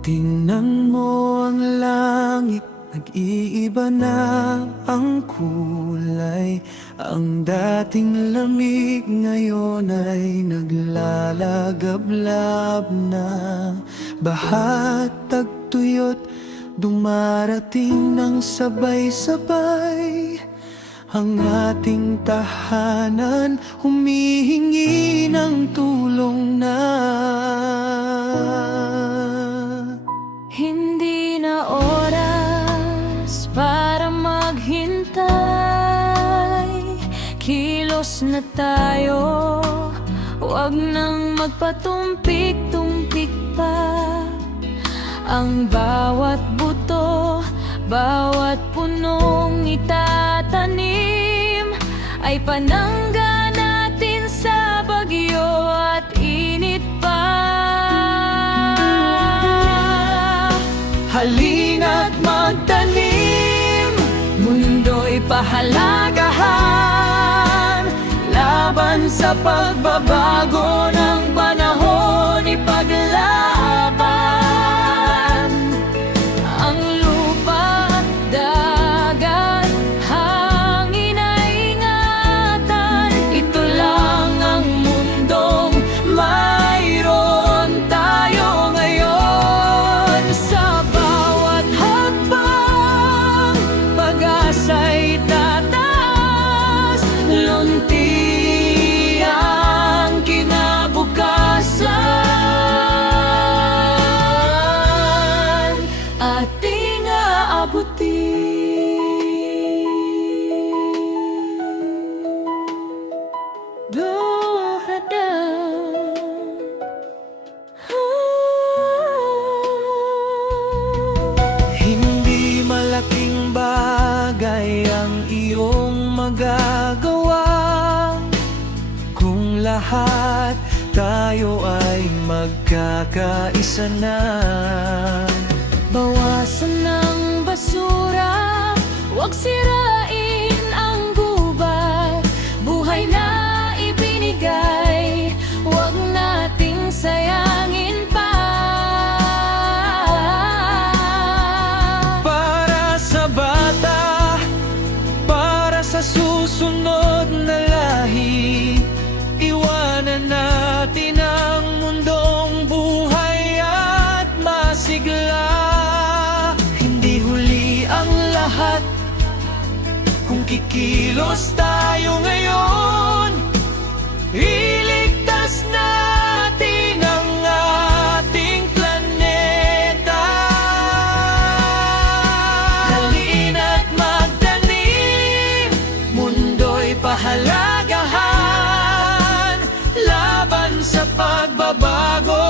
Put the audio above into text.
Tingnan mo ang langit, nag-iiba na ang kulay. Ang dating lamig ngayon ay naglalagablab na. Baha't tagtuyot, dumarating ng sabay-sabay. Ang ating tahanan humihingi ng tulong na. Hindi na oras para maghintay. Kilos na tayo, huwag nang magpatumpik-tumpik pa. Ang bawat buto, bawat punong itatanim ay panangga natin sa bagyo at init pa. Halina't magtanim, mundo'y pahalagahan. Laban sa pagbabago ng panahon, ipaglaban. Ang lupa, dagat, hangin ay ingatan. Ito lang ang mundong mayroon tayo ngayon. Sa bawat hakbang, pag-asa'y tataas. Lunti ang kinabukasan, ating aabutin. Duhada. Hindi malaking bagay ang iyong magagawa kung lahat tayo ay magkakaisa na. Bawasan ng basura, huwag sirain ang gubat. Buhay na ibinigay, huwag nating sayangin pa. Para sa bata, para sa susunod na lahi, iwanan natin ang mundong buhay at masigla. Hindi huli ang lahat kung kikilos tayo ngayon. Iligtas natin ang ating planeta. Halina't magtanim, mundo'y pahalagahan. Laban sa pagbabago